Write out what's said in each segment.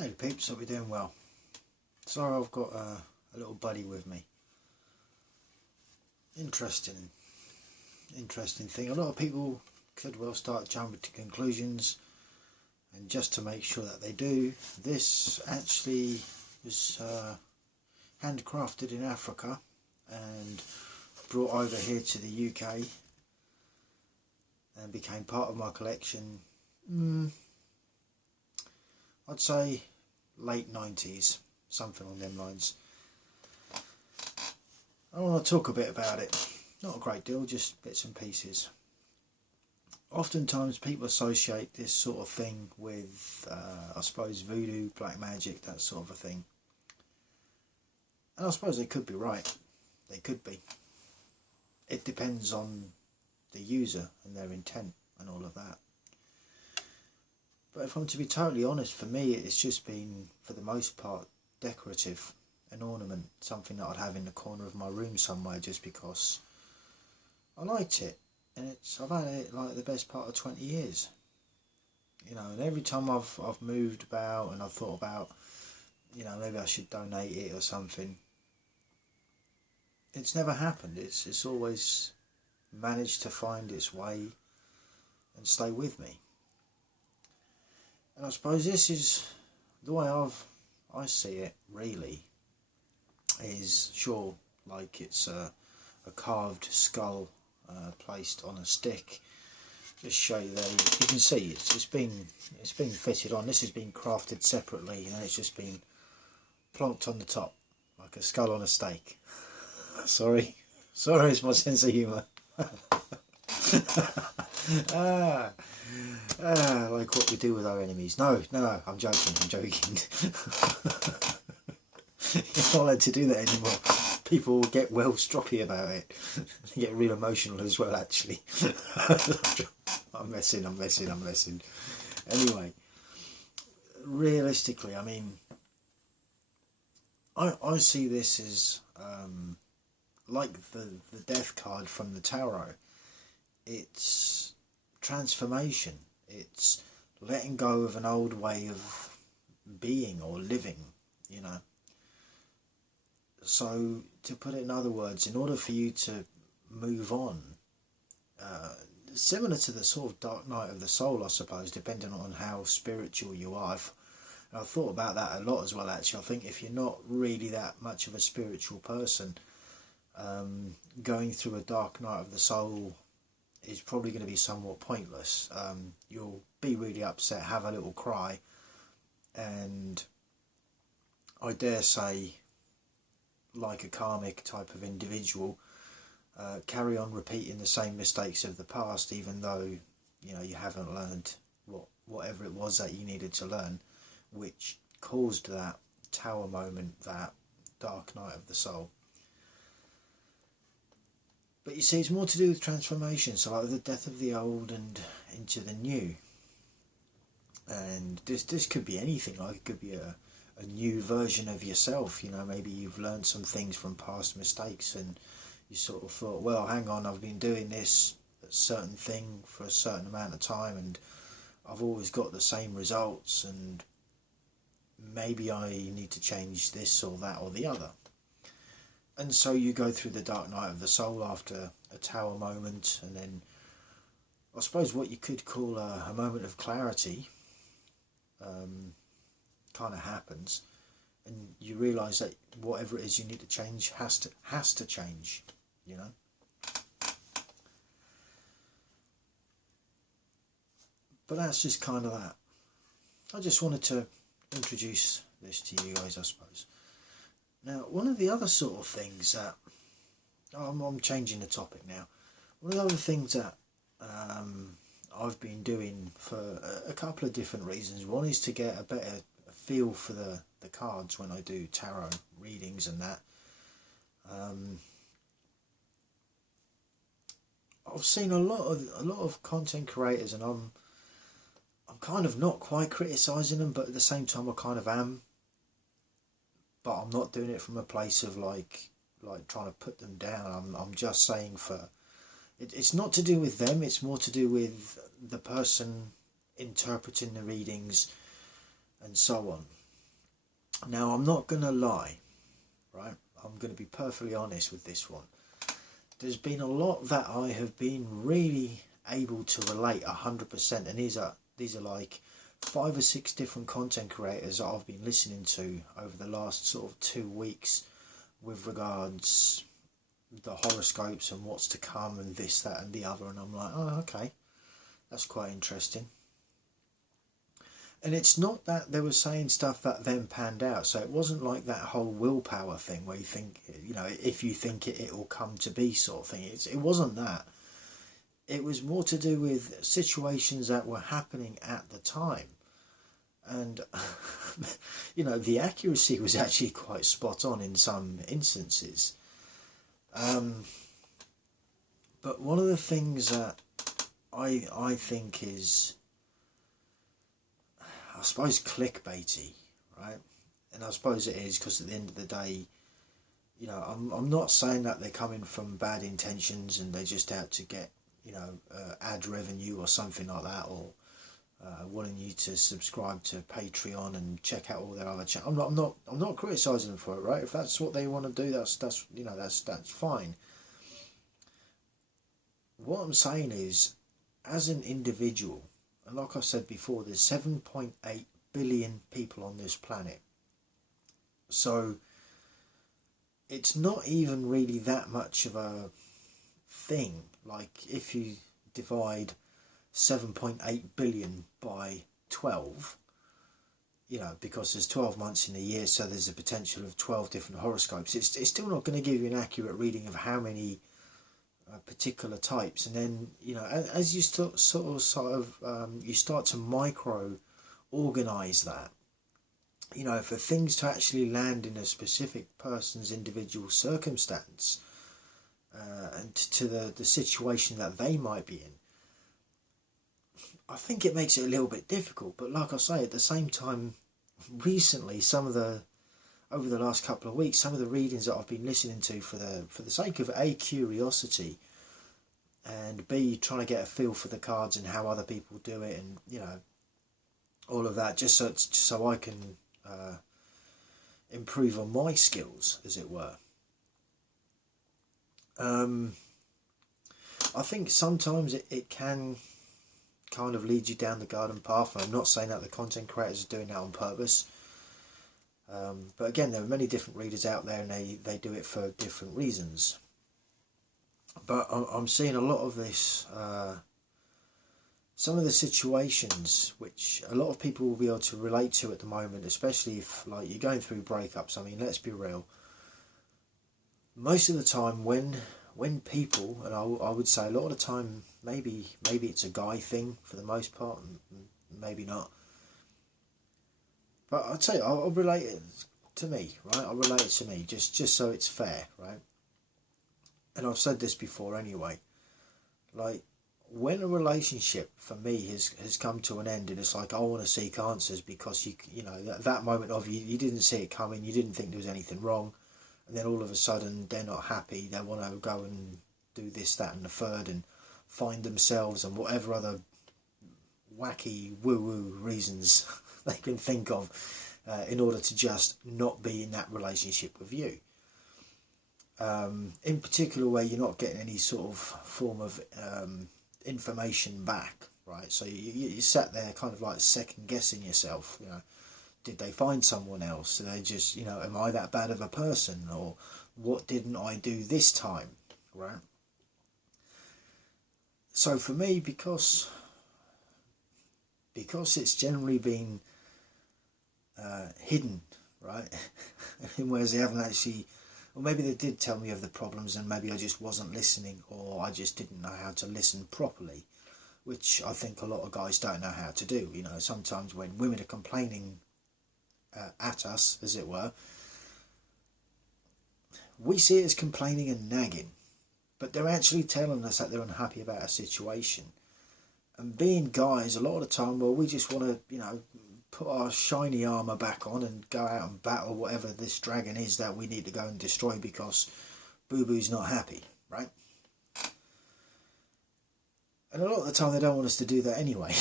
Hey the peeps, hope you're doing well. So I've got a little buddy with me. Interesting thing. A lot of people could well start jumping to conclusions, and just to make sure that they do, this actually was handcrafted in Africa and brought over here to the UK and became part of my collection. I'd say late 90s, something on them lines. I want to talk a bit about it. Not a great deal, just bits and pieces. Oftentimes people associate this sort of thing with, I suppose, voodoo, black magic, that sort of a thing. And I suppose they could be right. They could be. It depends on the user and their intent and all of that. But if I'm to be totally honest, for me it's just been, for the most part, decorative, an ornament, something that I'd have in the corner of my room somewhere just because I liked it. And I've had it like the best part of 20 years. You know, and every time I've moved about and I've thought about, you know, maybe I should donate it or something, it's never happened. It's always managed to find its way and stay with me. And I suppose this is the way I see it, really, is sure, like it's a carved skull placed on a stick. Just show you there, you can see it's been fitted on. This has been crafted separately and it's just been plonked on the top like a skull on a steak. Sorry, it's my sense of humour. Like what we do with our enemies. No, I'm joking. You're not allowed to do that anymore. People get well stroppy about it. They get real emotional as well, actually. I'm messing. Anyway, realistically, I mean, I see this as like the death card from the tarot. It's transformation. It's letting go of an old way of being or living, you know. So, to put it in other words, in order for you to move on, similar to the sort of dark night of the soul, I suppose, depending on how spiritual you are. I've thought about that a lot as well, actually. I think if you're not really that much of a spiritual person, going through a dark night of the soul is probably going to be somewhat pointless. You'll be really upset, have a little cry, and I dare say, like a karmic type of individual, carry on repeating the same mistakes of the past, even though, you know, you haven't learned whatever it was that you needed to learn, which caused that tower moment, that dark night of the soul. But you see, it's more to do with transformation, so like the death of the old and into the new. And this could be anything. Like it could be a new version of yourself. You know, maybe you've learned some things from past mistakes and you sort of thought, well, hang on, I've been doing this certain thing for a certain amount of time and I've always got the same results, and maybe I need to change this or that or the other. And so you go through the dark night of the soul after a tower moment, and then I suppose what you could call a moment of clarity kind of happens, and you realise that whatever it is you need to change has to change, you know. But that's just kind of that. I just wanted to introduce this to you guys, I suppose. Now, one of the other sort of things that I'm changing the topic now. One of the other things that I've been doing for a couple of different reasons. One is to get a better feel for the cards when I do tarot readings and that. I've seen a lot of content creators, and I'm kind of not quite criticising them, but at the same time I kind of am. But I'm not doing it from a place of like trying to put them down. I'm just saying it's not to do with them, it's more to do with the person interpreting the readings and so on. Now, I'm not going to lie, right? I'm going to be perfectly honest with this one. There's been a lot that I have been really able to relate 100%, and these are like 5 or 6 different content creators that I've been listening to over the last sort of 2 weeks with regards the horoscopes and what's to come and this, that and the other, and I'm like, oh, okay, that's quite interesting. And it's not that they were saying stuff that then panned out, so it wasn't like that whole willpower thing where you think, you know, if you think it, it'll come to be sort of thing. It wasn't that. It was more to do with situations that were happening at the time. And, you know, the accuracy was actually quite spot on in some instances. But one of the things that I think is, I suppose, clickbaity, right? And I suppose it is, because at the end of the day, you know, I'm not saying that they're coming from bad intentions and they're just out to get, you know, ad revenue or something like that, or wanting you to subscribe to Patreon and check out all their other channels. I'm not criticising them for it, right? If that's what they want to do, that's you know, that's fine. What I'm saying is, as an individual, and like I said before, there's 7.8 billion people on this planet. So it's not even really that much of a thing. Like, if you divide 7.8 billion by 12, you know, because there's 12 months in a year, so there's a potential of 12 different horoscopes. It's still not going to give you an accurate reading of how many particular types. And then, you know, as you start you start to micro organize that, you know, for things to actually land in a specific person's individual circumstance, and to the situation that they might be in, I think it makes it a little bit difficult. But like I say, at the same time, recently, over the last couple of weeks, some of the readings that I've been listening to for the sake of A, curiosity, and B, trying to get a feel for the cards and how other people do it, and, you know, all of that, just so I can improve on my skills, as it were. I think sometimes it can kind of lead you down the garden path, and I'm not saying that the content creators are doing that on purpose. But again, there are many different readers out there, and they do it for different reasons. But I'm seeing a lot of this, some of the situations which a lot of people will be able to relate to at the moment, especially if, like, you're going through breakups. I mean, let's be real. Most of the time when people, and I would say a lot of the time, maybe it's a guy thing for the most part, maybe not. But I'll tell you, I'll relate it to me, right? I'll relate it to me, just so it's fair, right? And I've said this before anyway. Like, when a relationship for me has come to an end, and it's like, I want to seek answers, because you know that moment of you didn't see it coming, you didn't think there was anything wrong, and then all of a sudden they're not happy, they want to go and do this, that and the third, and find themselves and whatever other wacky woo-woo reasons they can think of in order to just not be in that relationship with you. In particular, where you're not getting any sort of form of information back, right? So you sat there kind of like second guessing yourself, you know, did they find someone else? Did they just, you know, am I that bad of a person? Or what didn't I do this time, right? So for me, because it's generally been hidden, right? Whereas they haven't actually, or maybe they did tell me of the problems and maybe I just wasn't listening, or I just didn't know how to listen properly, which I think a lot of guys don't know how to do. You know, sometimes when women are complaining at us, as it were, we see it as complaining and nagging, but they're actually telling us that they're unhappy about a situation. And being guys, a lot of the time, well, we just want to, you know, put our shiny armour back on and go out and battle whatever this dragon is that we need to go and destroy because Boo Boo's not happy, right? And a lot of the time they don't want us to do that anyway.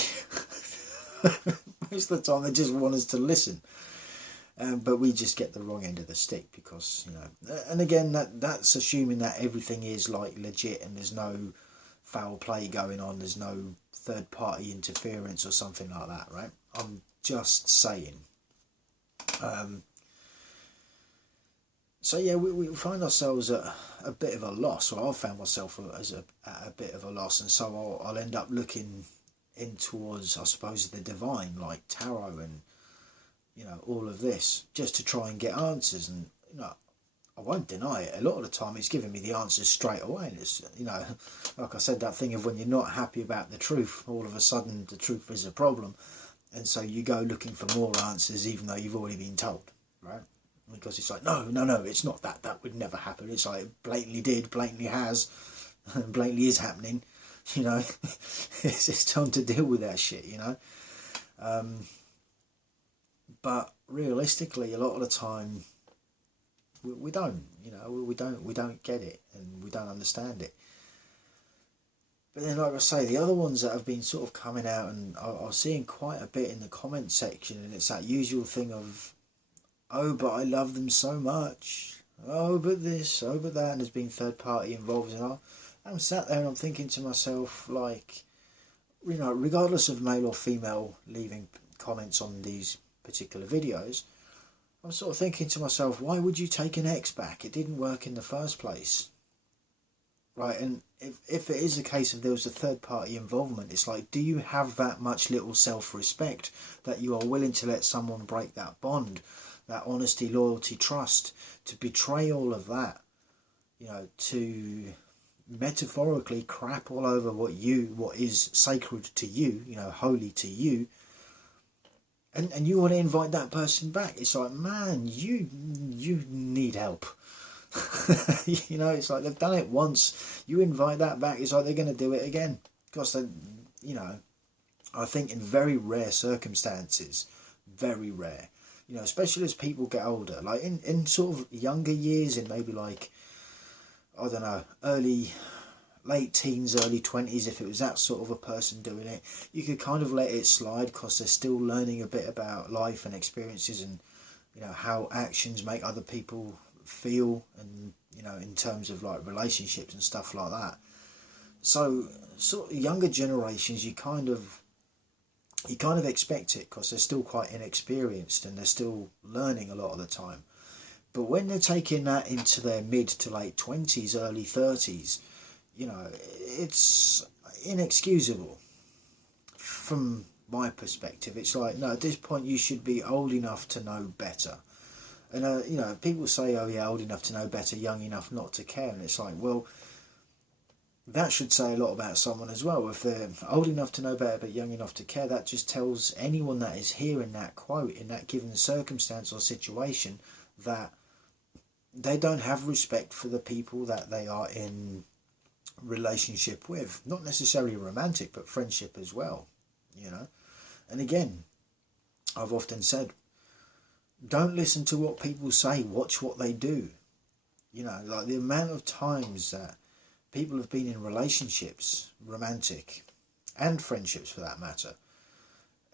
Most of the time they just want us to listen. But we just get the wrong end of the stick because, you know, and again, that's assuming that everything is like legit and there's no foul play going on, there's no third party interference or something like that, right? I'm just saying. So yeah, we find ourselves at a bit of a loss, or I've found myself at a bit of a loss, and so I'll end up looking in towards, I suppose, the divine, like tarot and, you know, all of this, just to try and get answers. And, you know, I won't deny it, a lot of the time it's giving me the answers straight away. And it's, you know, like I said, that thing of when you're not happy about the truth, all of a sudden the truth is a problem, and so you go looking for more answers even though you've already been told, right? Because it's like, no, it's not that. That would never happen. It's like, blatantly did, blatantly has, blatantly is happening. You know, it's time to deal with that shit, you know. But realistically, a lot of the time, we don't, you know, we don't get it and we don't understand it. But then, like I say, the other ones that have been sort of coming out, and I was seeing quite a bit in the comment section, and it's that usual thing of, oh, but I love them so much. Oh, but this, oh, but that, and there's been third party involved. And I'm sat there and I'm thinking to myself, like, you know, regardless of male or female leaving comments on these particular videos, I'm sort of thinking to myself, why would you take an ex back? It didn't work in the first place. Right, and if it is a case of there was a third party involvement, it's like, do you have that much little self-respect that you are willing to let someone break that bond? That honesty, loyalty, trust, to betray all of that, you know, to metaphorically crap all over what is sacred to you, you know, holy to you, and you want to invite that person back. It's like, man, you need help. You know, it's like they've done it once. You invite that back, it's like they're going to do it again. Because they, you know, I think in very rare circumstances, very rare, you know, especially as people get older, like in sort of younger years, in maybe like, I don't know, late teens, early 20s, if it was that sort of a person doing it, you could kind of let it slide because they're still learning a bit about life and experiences and, you know, how actions make other people feel, and, you know, in terms of like relationships and stuff like that. So sort of younger generations, you kind of expect it because they're still quite inexperienced and they're still learning a lot of the time. But when they're taking that into their mid to late 20s, early 30s, you know, it's inexcusable from my perspective. It's like, no, at this point you should be old enough to know better. And, you know, people say, oh yeah, old enough to know better, young enough not to care. And it's like, well, that should say a lot about someone as well. If they're old enough to know better but young enough to care, that just tells anyone that is hearing that quote in that given circumstance or situation that they don't have respect for the people that they are in relationship with. Not necessarily romantic, but friendship as well, you know. And again, I've often said, don't listen to what people say, watch what they do. You know, like the amount of times that people have been in relationships, romantic and friendships for that matter,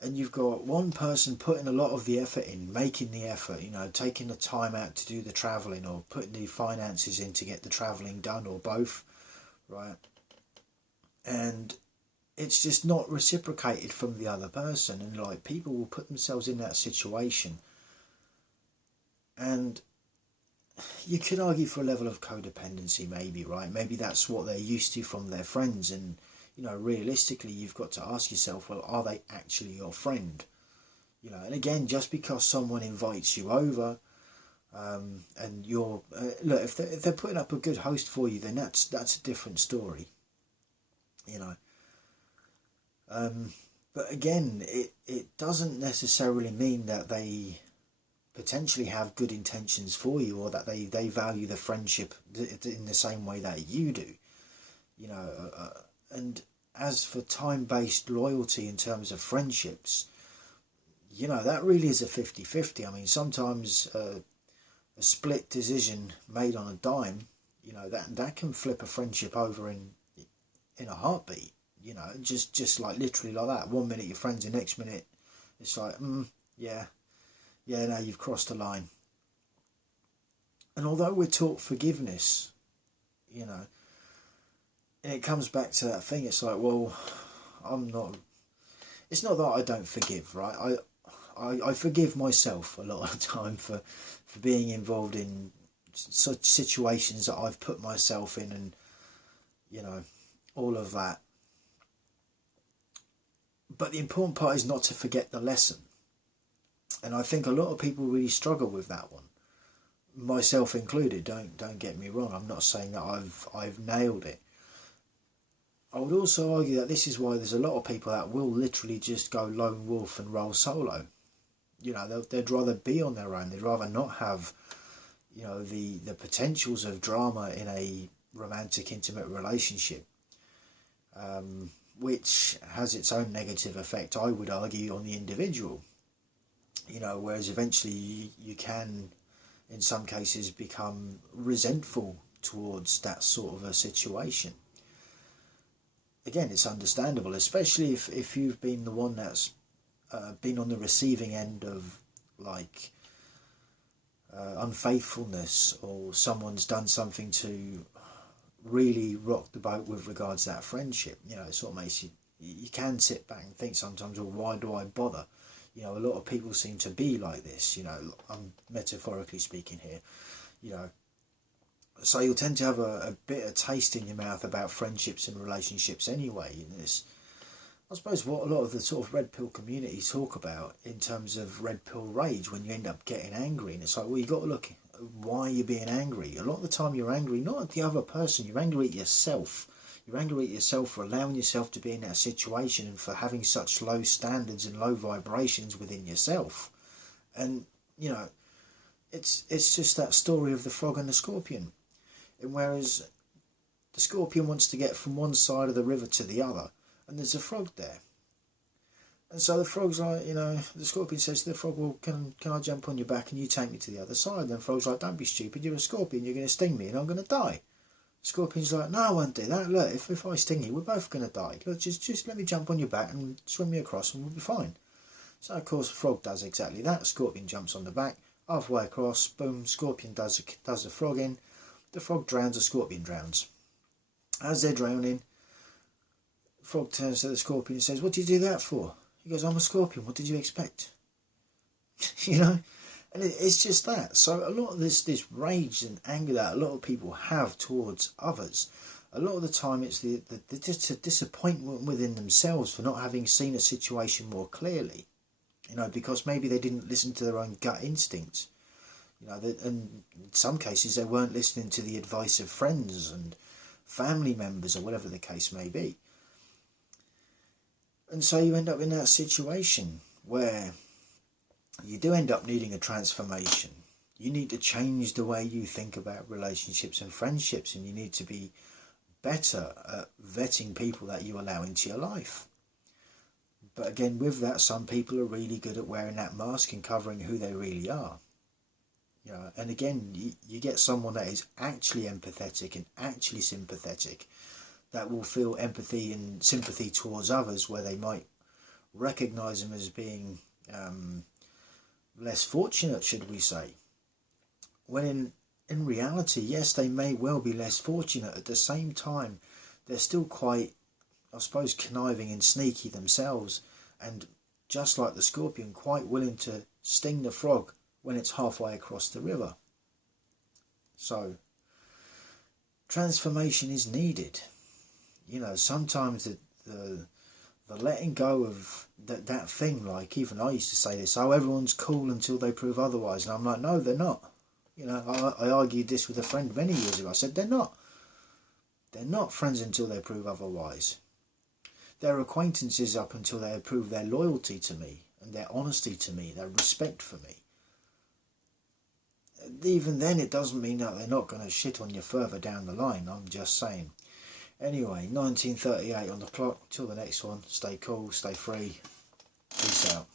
and you've got one person putting a lot of the effort in, making the effort, you know, taking the time out to do the travelling or putting the finances in to get the travelling done, or both, right? And it's just not reciprocated from the other person, and like people will put themselves in that situation, and you could argue for a level of codependency maybe, right? Maybe that's what they're used to from their friends, and, you know, realistically you've got to ask yourself, well, are they actually your friend? You know, and again, just because someone invites you over, and you're look, if they're putting up a good host for you, then that's a different story, you know. But again, it doesn't necessarily mean that they potentially have good intentions for you, or that they value the friendship in the same way that you do, you know. And as for time-based loyalty in terms of friendships, you know, that really is a 50-50. I mean, sometimes a split decision made on a dime, you know, that can flip a friendship over in a heartbeat, you know, just like literally like that. 1 minute you're friends, the next minute it's like, yeah, yeah, no, you've crossed the line. And although we're taught forgiveness, you know, and it comes back to that thing, it's like, well, it's not that I don't forgive, right? I forgive myself a lot of the time for being involved in such situations that I've put myself in, and, you know, all of that. But the important part is not to forget the lesson. And I think a lot of people really struggle with that one, myself included. Don't get me wrong. I'm not saying that I've nailed it. I would also argue that this is why there's a lot of people that will literally just go lone wolf and roll solo. You know, they'd rather be on their own. They'd rather not have, you know, the potentials of drama in a romantic, intimate relationship, which has its own negative effect, I would argue, on the individual. You know, whereas eventually you can, in some cases, become resentful towards that sort of a situation. Again, it's understandable, especially if you've been the one that's been on the receiving end of, like, unfaithfulness, or someone's done something to really rock the boat with regards to that friendship. You know, it sort of makes you can sit back and think sometimes, well, why do I bother? You know, a lot of people seem to be like this, you know, I'm metaphorically speaking here, you know. So you'll tend to have a bitter taste in your mouth about friendships and relationships anyway. And it's, I suppose, what a lot of the sort of red pill community talk about in terms of red pill rage, when you end up getting angry. And it's like, well, you got to look at why you're being angry. A lot of the time you're angry not at the other person, you're angry at yourself. You're angry at yourself for allowing yourself to be in that situation, and for having such low standards and low vibrations within yourself. And, you know, it's just that story of the frog and the scorpion. And whereas the scorpion wants to get from one side of the river to the other, and there's a frog there. And so the frog's like, you know, the scorpion says to the frog, well, can I jump on your back and you take me to the other side? And the frog's like, don't be stupid, you're a scorpion, you're going to sting me and I'm going to die. The scorpion's like, no, I won't do that. Look, if I sting you, we're both going to die. Look, just let me jump on your back and swim me across and we'll be fine. So, of course, the frog does exactly that. The scorpion jumps on the back, halfway across, boom, scorpion does the frog in. The frog drowns, the scorpion drowns. As they're drowning, the frog turns to the scorpion and says, what did you do that for? He goes, I'm a scorpion, what did you expect? You know? And it's just that. So a lot of this rage and anger that a lot of people have towards others, a lot of the time it's the disappointment within themselves for not having seen a situation more clearly. You know, because maybe they didn't listen to their own gut instincts. You know, and in some cases they weren't listening to the advice of friends and family members, or whatever the case may be. And so you end up in that situation where you do end up needing a transformation. You need to change the way you think about relationships and friendships, and you need to be better at vetting people that you allow into your life. But again, with that, some people are really good at wearing that mask and covering who they really are. You know, and again, you get someone that is actually empathetic and actually sympathetic, that will feel empathy and sympathy towards others, where they might recognise them as being less fortunate, should we say. When in reality, yes, they may well be less fortunate. At the same time, they're still quite, I suppose, conniving and sneaky themselves, and just like the scorpion, quite willing to sting the frog when it's halfway across the river. So, transformation is needed. You know, sometimes the letting go of that thing, like, even I used to say this, oh, everyone's cool until they prove otherwise. And I'm like, no, they're not. You know, I argued this with a friend many years ago. I said, they're not. They're not friends until they prove otherwise. They're acquaintances up until they prove their loyalty to me and their honesty to me, their respect for me. Even then, it doesn't mean that they're not going to shit on you further down the line. I'm just saying. Anyway, 1938 on the clock. Till the next one, stay cool, stay free. Peace out.